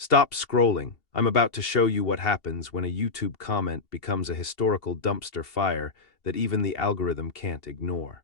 Stop scrolling. I'm about to show you what happens when a YouTube comment becomes a historical dumpster fire that even the algorithm can't ignore.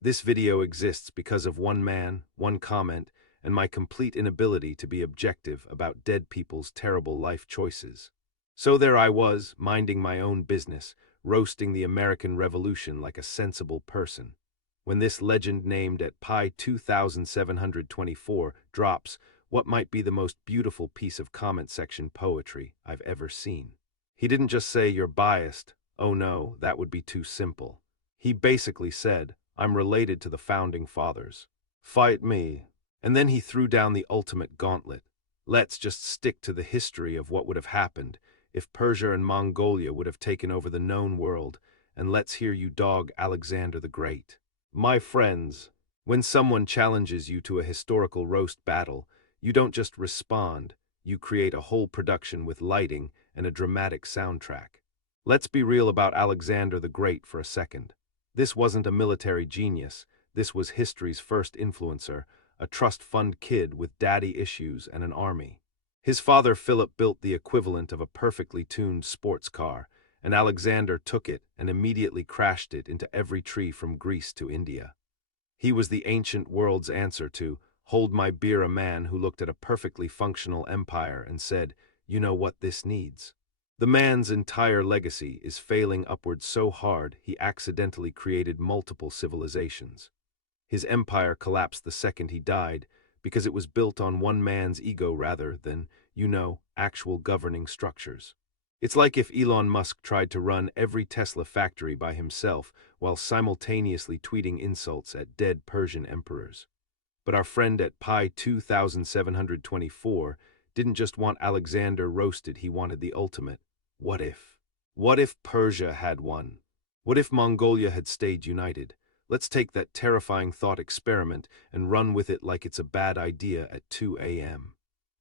This video exists because of one man, one comment, and my complete inability to be objective about dead people's terrible life choices. So there I was, minding my own business, roasting the American Revolution like a sensible person. When this legend named at pi 2724 drops what might be the most beautiful piece of comment section poetry I've ever seen. He didn't just say you're biased. Oh no, that would be too simple. He basically said, I'm related to the founding fathers. Fight me. And then he threw down the ultimate gauntlet. Let's just stick to the history of what would have happened if Persia and Mongolia would have taken over the known world, and let's hear you dog Alexander the Great. My friends, when someone challenges you to a historical roast battle, you don't just respond, you create a whole production with lighting and a dramatic soundtrack. Let's be real about Alexander the Great for a second. This wasn't a military genius, this was history's first influencer, a trust fund kid with daddy issues and an army. His father Philip built the equivalent of a perfectly tuned sports car, and Alexander took it and immediately crashed it into every tree from Greece to India. He was the ancient world's answer to hold my beer, a man who looked at a perfectly functional empire and said, you know what this needs? The man's entire legacy is failing upward so hard he accidentally created multiple civilizations. His empire collapsed the second he died because it was built on one man's ego rather than, actual governing structures. It's like if Elon Musk tried to run every Tesla factory by himself while simultaneously tweeting insults at dead Persian emperors. But our friend at pi 2724 didn't just want Alexander roasted, he wanted the ultimate. What if? What if Persia had won? What if Mongolia had stayed united? Let's take that terrifying thought experiment and run with it like it's a bad idea at 2 a.m.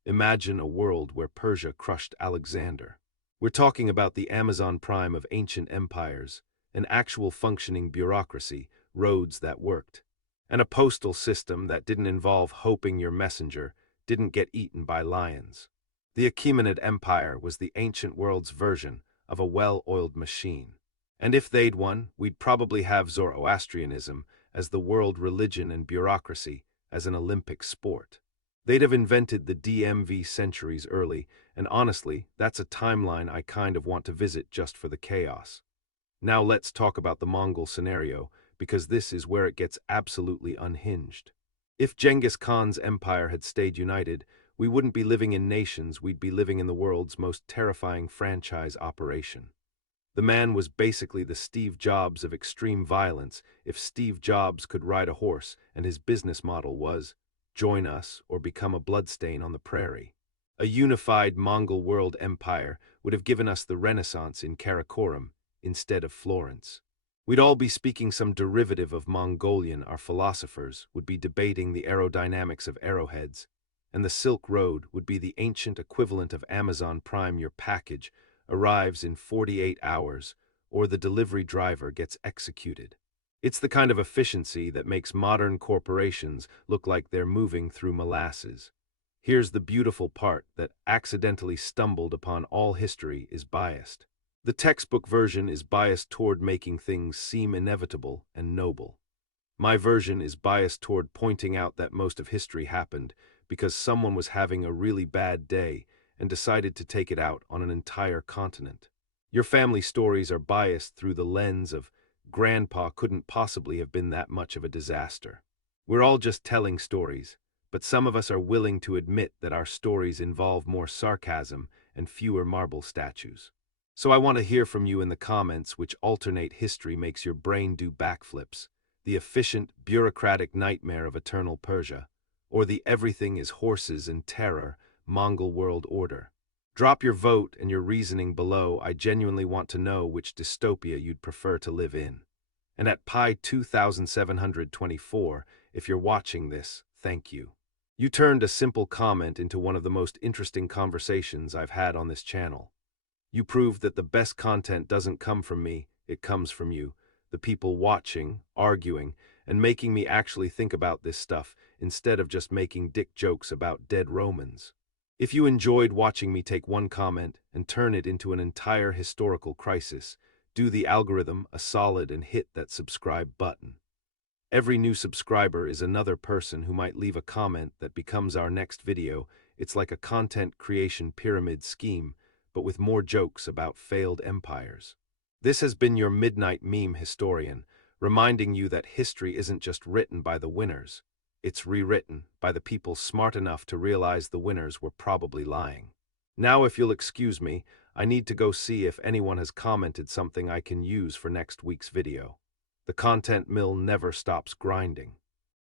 Imagine a world where Persia crushed Alexander. We're talking about the Amazon Prime of ancient empires, an actual functioning bureaucracy, roads that worked, and a postal system that didn't involve hoping your messenger didn't get eaten by lions. The Achaemenid Empire was the ancient world's version of a well-oiled machine. And if they'd won, we'd probably have Zoroastrianism as the world religion and bureaucracy as an Olympic sport. They'd have invented the DMV centuries early, and honestly, that's a timeline I kind of want to visit just for the chaos. Now let's talk about the Mongol scenario, because this is where it gets absolutely unhinged. If Genghis Khan's empire had stayed united, we wouldn't be living in nations, we'd be living in the world's most terrifying franchise operation. The man was basically the Steve Jobs of extreme violence if Steve Jobs could ride a horse and his business model was, join us or become a bloodstain on the prairie. A unified Mongol world empire would have given us the Renaissance in Karakoram instead of Florence. We'd all be speaking some derivative of Mongolian, our philosophers would be debating the aerodynamics of arrowheads, and the Silk Road would be the ancient equivalent of Amazon Prime. Your package arrives in 48 hours, or the delivery driver gets executed. It's the kind of efficiency that makes modern corporations look like they're moving through molasses. Here's the beautiful part that accidentally stumbled upon all history is biased. The textbook version is biased toward making things seem inevitable and noble. My version is biased toward pointing out that most of history happened because someone was having a really bad day and decided to take it out on an entire continent. Your family stories are biased through the lens of Grandpa couldn't possibly have been that much of a disaster. We're all just telling stories, but some of us are willing to admit that our stories involve more sarcasm and fewer marble statues. So I want to hear from you in the comments which alternate history makes your brain do backflips, the efficient, bureaucratic nightmare of eternal Persia, or the everything is horses and terror, Mongol world order. Drop your vote and your reasoning below. I genuinely want to know which dystopia you'd prefer to live in. And at pi 2724, if you're watching this, thank you. You turned a simple comment into one of the most interesting conversations I've had on this channel. You proved that the best content doesn't come from me, it comes from you, the people watching, arguing, and making me actually think about this stuff instead of just making dick jokes about dead Romans. If you enjoyed watching me take one comment and turn it into an entire historical crisis, do the algorithm a solid and hit that subscribe button. Every new subscriber is another person who might leave a comment that becomes our next video. It's like a content creation pyramid scheme, but with more jokes about failed empires. This has been your Midnight Meme Historian, reminding you that history isn't just written by the winners. It's rewritten by the people smart enough to realize the winners were probably lying. Now, if you'll excuse me, I need to go see if anyone has commented something I can use for next week's video. The content mill never stops grinding.